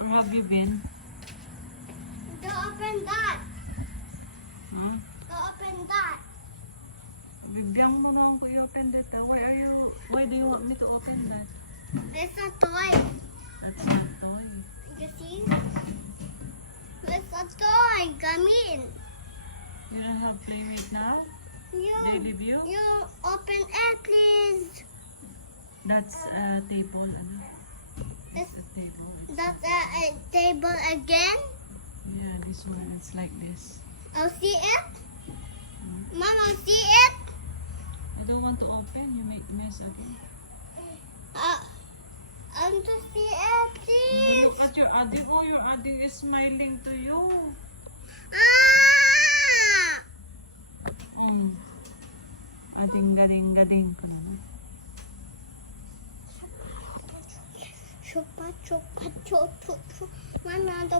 Where have you been? Don't open that. Huh? Don't open that. Bigyan mo na ako i-open that. Why do you want me to open that? It's a toy. That's not toy. You see? It's a toy. Come in. You don't have Playmate now? Daily View? You open it, please. That's a table. Ano? It's, A table. that's a table again. Yeah, this one. It's like this. I'll see it. Mama, see it. I don't want to open. You make mess again. I want to see it, please. Look at your Adi. Oh, your Adi is smiling to you. Ah! Ading galing ko naman. Chupa, chupa, chupa, chupa. Mama, the